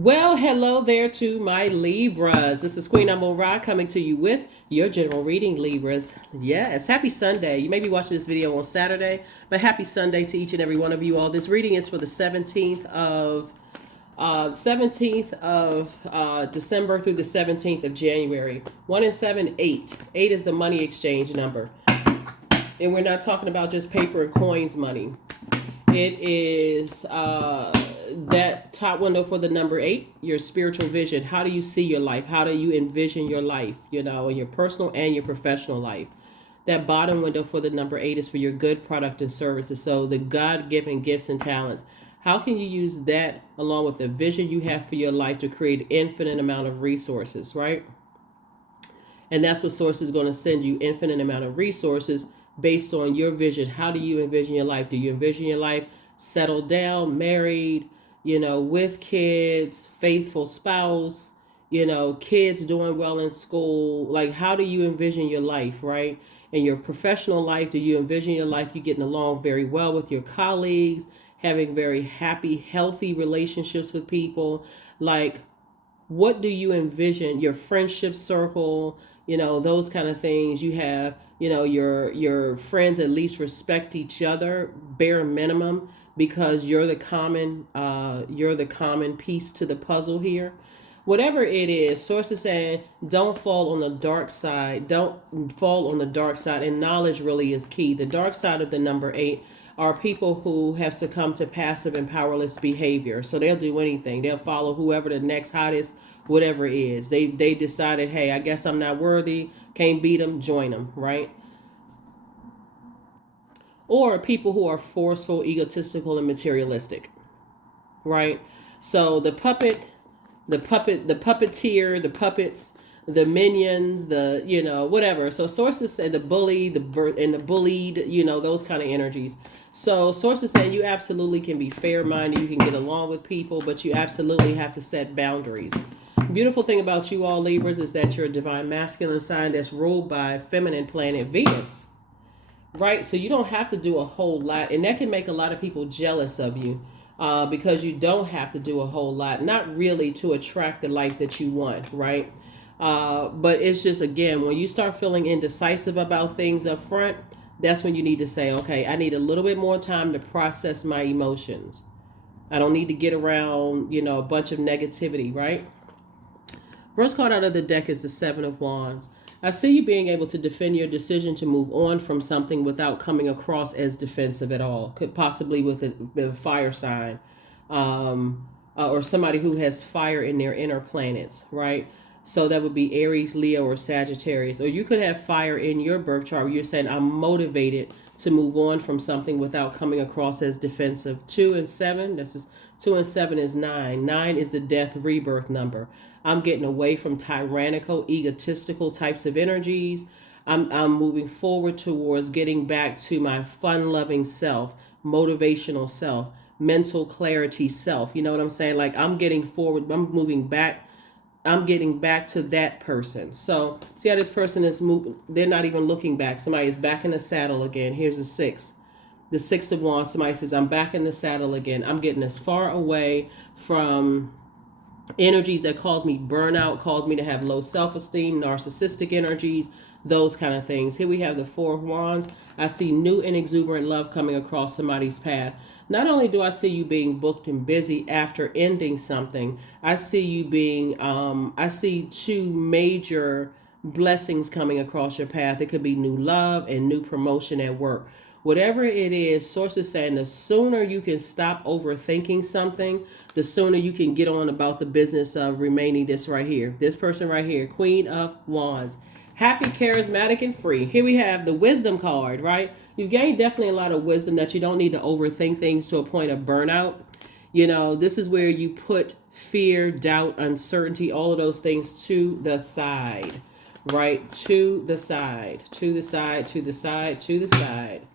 Well, hello there to my Libras. This is Queen Amun Ra coming to you with your general reading, Libras. Yes, happy Sunday. You may be watching this video on Saturday, but happy Sunday to each and every one of you all. This reading is for the 17th of December through the 17th of January. 1 and 7, 8. 8 is the money exchange number. And we're not talking about just paper and coins money. It is that top window for the number 8, your spiritual vision. How do you see your life? How do you envision your life, in your personal and your professional life? That bottom window for the number 8 is for your good product and services. So the God-given gifts and talents. How can you use that along with the vision you have for your life to create infinite amount of resources, right? And that's what Source is going to send you, infinite amount of resources based on your vision. How do you envision your life? Do you envision your life settled down, married, with kids, faithful spouse, kids doing well in school? Like, how do you envision your life, right? In your professional life, do you envision your life you getting along very well with your colleagues, having very happy, healthy relationships with people? Like, what do you envision your friendship circle, those kind of things? You have, your friends at least respect each other, bare minimum, because you're the common piece to the puzzle here. Whatever it is, Source is saying, don't fall on the dark side. Don't fall on the dark side. And knowledge really is key. The dark side of the number 8 are people who have succumbed to passive and powerless behavior. So they'll do anything. They'll follow whoever the next hottest, whatever it is. They decided, hey, I guess I'm not worthy. Can't beat them. Join them, right? Or people who are forceful, egotistical, and materialistic, right? So the puppeteer, the puppets, the minions, whatever. So Sources said the bully, and the bullied, those kind of energies. So Sources saying you absolutely can be fair-minded, you can get along with people, but you absolutely have to set boundaries. Beautiful thing about you all Libras is that you're a divine masculine sign that's ruled by feminine planet Venus. Right, so you don't have to do a whole lot, and that can make a lot of people jealous of you because you don't have to do a whole lot, not really to attract the life that you want, right? But it's just, again, when you start feeling indecisive about things up front, that's when you need to say, okay, I need a little bit more time to process my emotions. I don't need to get around, a bunch of negativity, right? First card out of the deck is the 7 of Wands. I see you being able to defend your decision to move on from something without coming across as defensive at all. Could possibly with a fire sign, or somebody who has fire in their inner planets, right? So that would be Aries, Leo, or Sagittarius. Or you could have fire in your birth chart where you're saying, I'm motivated to move on from something without coming across as defensive. 2 and 7, 2 and 7 is 9. 9 is the death rebirth number. I'm getting away from tyrannical, egotistical types of energies. I'm moving forward towards getting back to my fun-loving self, motivational self, mental clarity self. You know what I'm saying? Like, I'm getting forward. I'm moving back. I'm getting back to that person. So see how this person is moving. They're not even looking back. Somebody is back in the saddle again. Here's the 6. The 6 of Wands. Somebody says, I'm back in the saddle again. I'm getting as far away from energies that cause me burnout, cause me to have low self-esteem, narcissistic energies, those kind of things. Here we have the 4 of Wands. I see new and exuberant love coming across somebody's path. Not only do I see you being booked and busy after ending something, I see you being, I see 2 major blessings coming across your path. It could be new love and new promotion at work. Whatever it is, Source is saying the sooner you can stop overthinking something, the sooner you can get on about the business of remaining this right here. This person right here, Queen of Wands. Happy, charismatic, and free. Here we have the wisdom card, right? You've gained definitely a lot of wisdom that you don't need to overthink things to a point of burnout. This is where you put fear, doubt, uncertainty, all of those things to the side, right? To the side, to the side, to the side, to the side.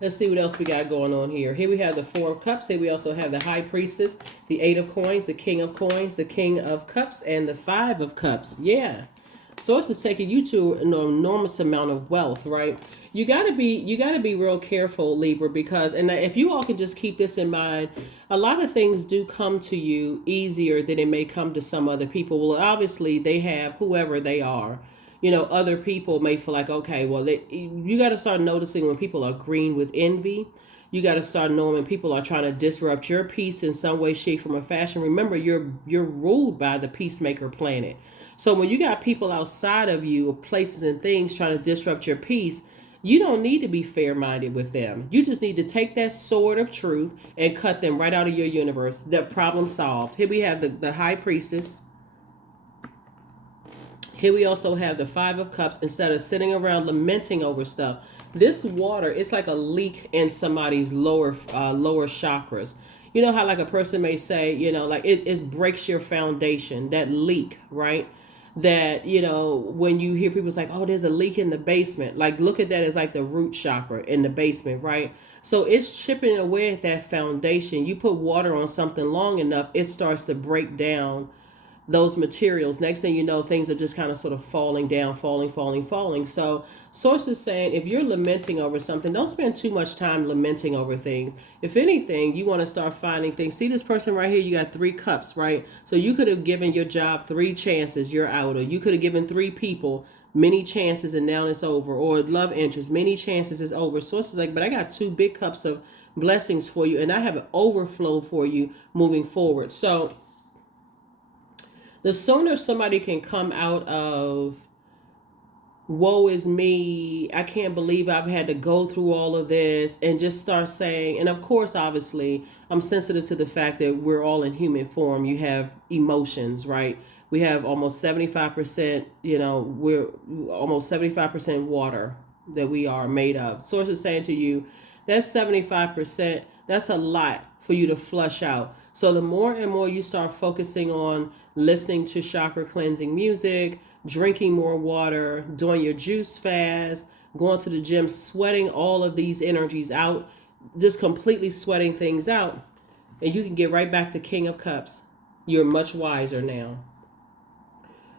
Let's see what else we got going on here. Here we have the 4 of Cups. Here we also have the High Priestess, the 8 of Coins, the King of Coins, the King of Cups, and the 5 of Cups. Yeah. Source is taking you to an enormous amount of wealth, right? You got to be real careful, Libra, because and if you all can just keep this in mind, a lot of things do come to you easier than it may come to some other people. Well, obviously they have whoever they are. Other people may feel like, okay, well, you got to start noticing when people are green with envy. You got to start knowing when people are trying to disrupt your peace in some way, shape, form, or fashion. Remember, you're ruled by the peacemaker planet. So when you got people outside of you, places and things trying to disrupt your peace, you don't need to be fair minded with them. You just need to take that sword of truth and cut them right out of your universe. That problem solved. Here we have the high priestess. Here we also have the Five of Cups. Instead of sitting around lamenting over stuff, this water, it's like a leak in somebody's lower chakras. You know how like a person may say, like it breaks your foundation, that leak, right? That, when you hear people say, oh, there's a leak in the basement, like look at that as like the root chakra in the basement, right? So it's chipping away at that foundation. You put water on something long enough, it starts to break down those materials. Next thing you know, things are just kind of sort of falling down, falling. So source is saying if you're lamenting over something, don't spend too much time lamenting over things. If anything, you want to start finding things. See this person right here, you got 3 cups, right? So you could have given your job 3 chances, you're out. Or you could have given 3 people many chances and now it's over. Or love interest, many chances is over. Source is like, but I got 2 big cups of blessings for you and I have an overflow for you moving forward. So the sooner somebody can come out of woe is me, I can't believe I've had to go through all of this, and just start saying, and of course, obviously, I'm sensitive to the fact that we're all in human form. You have emotions, right? We have almost 75%, we're almost 75% water that we are made of. Source is saying to you, that's 75%, that's a lot for you to flush out. So the more and more you start focusing on listening to chakra cleansing music, drinking more water, doing your juice fast, going to the gym, sweating all of these energies out, just completely sweating things out, and you can get right back to King of Cups. You're much wiser now.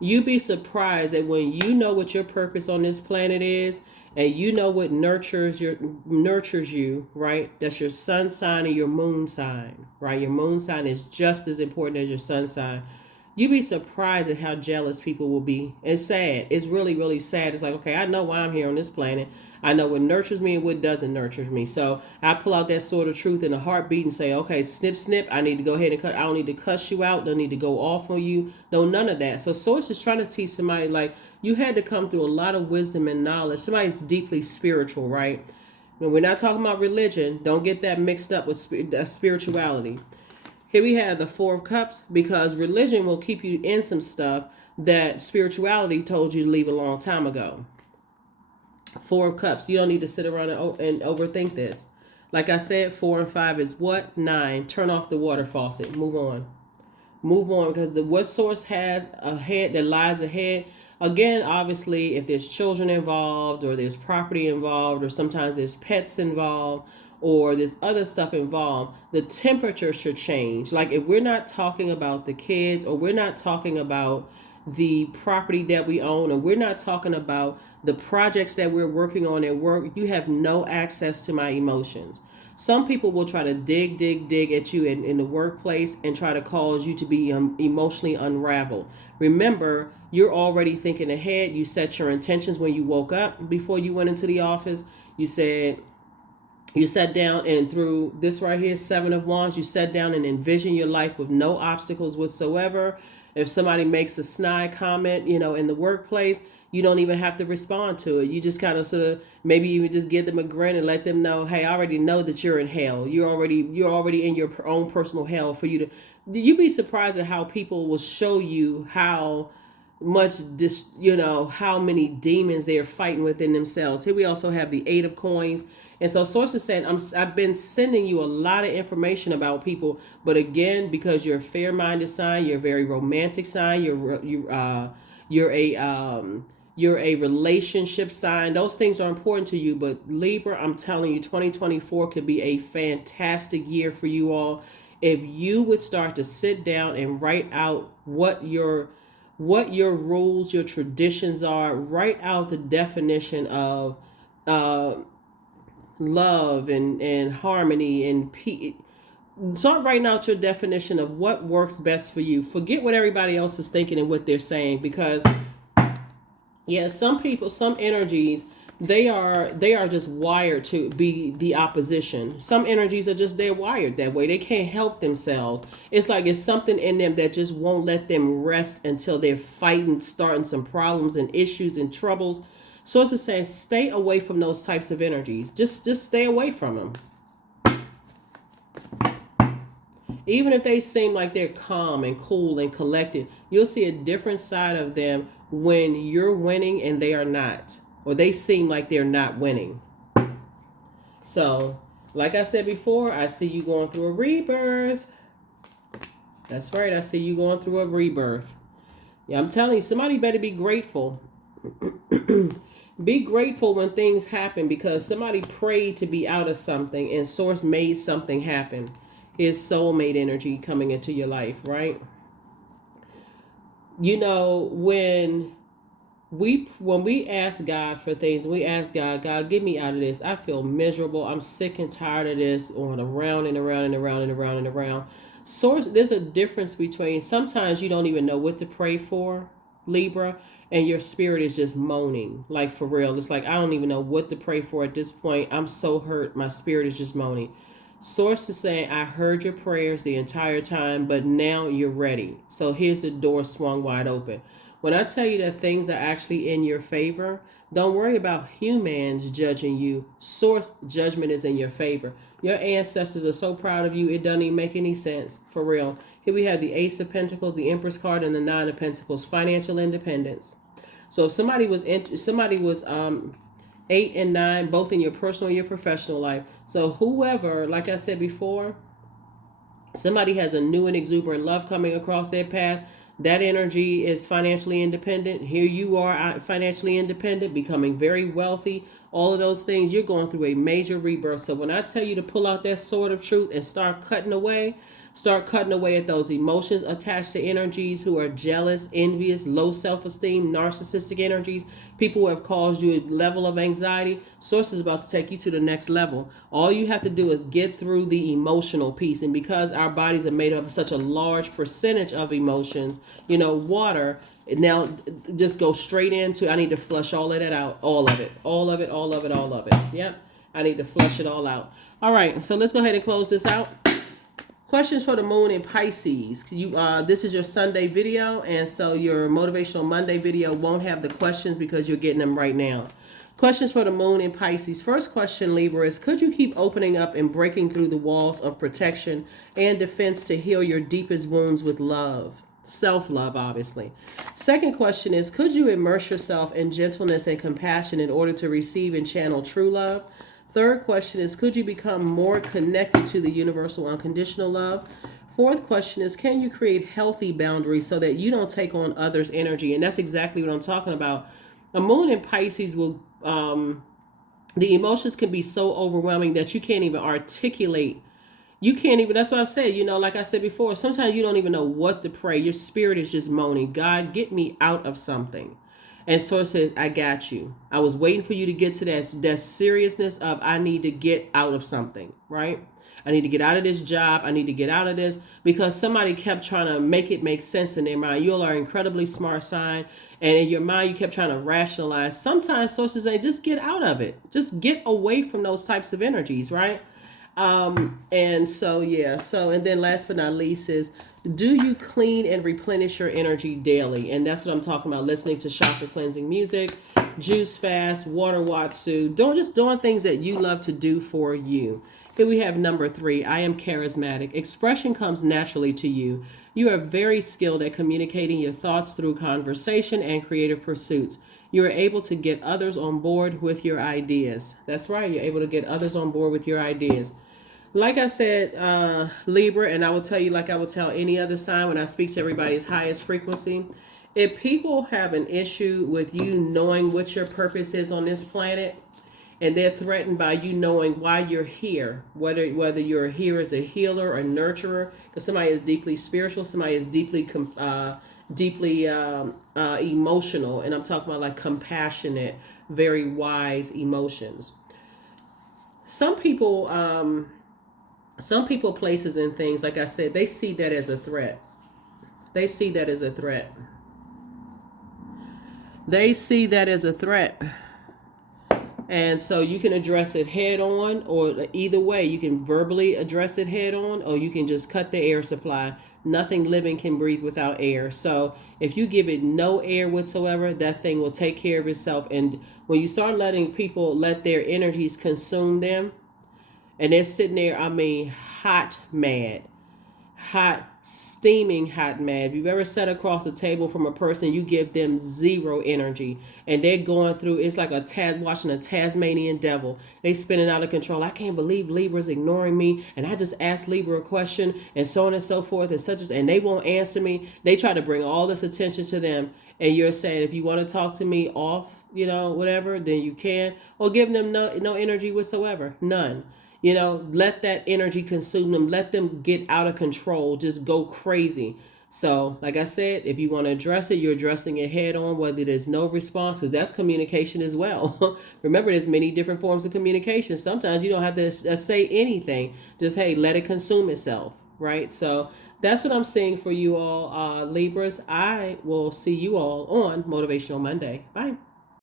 You'd be surprised that when you know what your purpose on this planet is, and you know what nurtures you, right? That's your sun sign and your moon sign, right? Your moon sign is just as important as your sun sign. You'd be surprised at how jealous people will be. It's sad. It's really, really sad. It's like, okay, I know why I'm here on this planet. I know what nurtures me and what doesn't nurture me. So I pull out that sword of truth in a heartbeat and say, okay, snip, snip. I need to go ahead and cut. I don't need to cuss you out. Don't need to go off on you. No, none of that. So Source is trying to teach somebody, like, you had to come through a lot of wisdom and knowledge. Somebody's deeply spiritual, right? When we're not talking about religion, don't get that mixed up with spirituality. Here we have the 4 of Cups, because religion will keep you in some stuff that spirituality told you to leave a long time ago. 4 of Cups. You don't need to sit around and overthink this. Like I said, 4 and 5 is what? 9. Turn off the water faucet. Move on. Move on, because what source has ahead that lies ahead. Again, obviously, if there's children involved, or there's property involved, or sometimes there's pets involved, or there's other stuff involved, the temperature should change. Like if we're not talking about the kids, or we're not talking about the property that we own, or we're not talking about the projects that we're working on at work, you have no access to my emotions. Some people will try to dig at you in the workplace and try to cause you to be emotionally unraveled. Remember, you're already thinking ahead. You set your intentions when you woke up before you went into the office. You sat down, and through this right here, 7 of Wands, you sat down and envisioned your life with no obstacles whatsoever. If somebody makes a snide comment, in the workplace, you don't even have to respond to it. You just kind of sort of, maybe you just give them a grin and let them know, hey, I already know that you're in hell. You're already in your own personal hell. For you to, you'd be surprised at how people will show you how much how many demons they're fighting within themselves. Here we also have the 8 of Coins. And so Source is saying, I've been sending you a lot of information about people, but again, because you're a fair-minded sign, you're a very romantic sign, you're a relationship sign. Those things are important to you. But Libra, I'm telling you, 2024 could be a fantastic year for you all if you would start to sit down and write out what your rules, your traditions are. Write out the definition of uh, love and harmony and peace. Start writing out your definition of what works best for you. Forget what everybody else is thinking and what they're saying, because yeah, some people, some energies, they are just wired to be the opposition. Some energies are just, they're wired that way. They can't help themselves. It's like it's something in them that just won't let them rest until they're fighting, starting some problems and issues and troubles. So it's just saying, stay away from those types of energies. Just stay away from them. Even if they seem like they're calm and cool and collected, you'll see a different side of them when you're winning and they are not, or they seem like they're not winning. So, like I said before, I see you going through a rebirth. That's right, I see you going through a rebirth. Yeah, I'm telling you, somebody better be grateful. Be grateful when things happen, because somebody prayed to be out of something and Source made something happen. Is soulmate energy coming into your life, right? You know, when we ask God for things, we ask God, get me out of this. I feel miserable. I'm sick and tired of this, going around and around and around and around and around. Source, there's a difference between, sometimes you don't even know what to pray for, Libra, and your spirit is just moaning, like for real. It's like, I don't even know what to pray for at this point. I'm so hurt. My spirit is just moaning. Source is saying, I heard your prayers the entire time, but now you're ready. So here's the door swung wide open. When I tell you that things are actually in your favor, don't worry about humans judging you. Source judgment is in your favor. Your ancestors are so proud of you, it doesn't even make any sense. For real. Here we have the Ace of Pentacles, the Empress card, and the Nine of Pentacles, financial independence. So if somebody was 8 and 9, both in your personal and your professional life. So whoever, like I said before, somebody has a new and exuberant love coming across their path. That energy is financially independent. Here you are, financially independent, becoming very wealthy. All of those things, you're going through a major rebirth. So when I tell you to pull out that sword of truth and start cutting away at those emotions attached to energies who are jealous, envious, low self-esteem, narcissistic energies, people who have caused you a level of anxiety. Source is about to take you to the next level. All you have to do is get through the emotional piece. And because our bodies are made up of such a large percentage of emotions, water, now just go straight into, I need to flush all of that out. All of it. Yep. I need to flush it all out. All right. So let's go ahead and close this out. Questions for the moon in Pisces. This is your Sunday video, and so your Motivational Monday video won't have the questions because you're getting them right now. Questions for the moon in Pisces. First question, Libra, is could you keep opening up and breaking through the walls of protection and defense to heal your deepest wounds with love? Self-love, obviously. Second question is, could you immerse yourself in gentleness and compassion in order to receive and channel true love? Third question is, could you become more connected to the universal unconditional love? Fourth question is, can you create healthy boundaries so that you don't take on others' energy? And that's exactly what I'm talking about. A moon in Pisces will, the emotions can be so overwhelming that you can't even articulate. That's what I said, like I said before, sometimes you don't even know what to pray. Your spirit is just moaning, God, get me out of something. And Source says, I got you. I was waiting for you to get to that seriousness of, I need to get out of something, right? I need to get out of this job. I need to get out of this, because somebody kept trying to make it make sense in their mind. You all are an incredibly smart sign. And in your mind, you kept trying to rationalize. Sometimes sources say, just get out of it. Just get away from those types of energies, right? And so, yeah. So, and then last but not least is, do you clean and replenish your energy daily? And that's what I'm talking about. Listening to chakra cleansing music, juice fast, water watsu. Doing things that you love to do for you. Here we have number 3. I am charismatic. Expression comes naturally to you. You are very skilled at communicating your thoughts through conversation and creative pursuits. You are able to get others on board with your ideas. That's right. You're able to get others on board with your ideas. Like I said, Libra, and I will tell you like I will tell any other sign when I speak to everybody's highest frequency, if people have an issue with you knowing what your purpose is on this planet, and they're threatened by you knowing why you're here, whether you're here as a healer or nurturer, because somebody is deeply spiritual, somebody is deeply deeply emotional, and I'm talking about like compassionate, very wise emotions. Some people, places, and things, like I said, they see that as a threat. They see that as a threat. They see that as a threat. And so you can address it head on, or either way, you can verbally address it head on, or you can just cut the air supply. Nothing living can breathe without air. So if you give it no air whatsoever, that thing will take care of itself. And when you start letting people let their energies consume them, and they're sitting there, I mean, hot, mad, hot, steaming hot mad. If you've ever sat across the table from a person, you give them zero energy, and they're going through, it's like watching a Tasmanian devil. They spinning out of control. I can't believe Libra's ignoring me, and I just asked Libra a question, and so on and so forth, and such as, and they won't answer me. They try to bring all this attention to them, and you're saying, if you want to talk to me off, whatever, then you can, or give them no energy whatsoever, none. Let that energy consume them. Let them get out of control. Just go crazy. So, like I said, if you want to address it, you're addressing it head on, whether there's no response, because that's communication as well. Remember, there's many different forms of communication. Sometimes you don't have to say anything. Just, hey, let it consume itself, right? So that's what I'm saying for you all, Libras. I will see you all on Motivational Monday. Bye.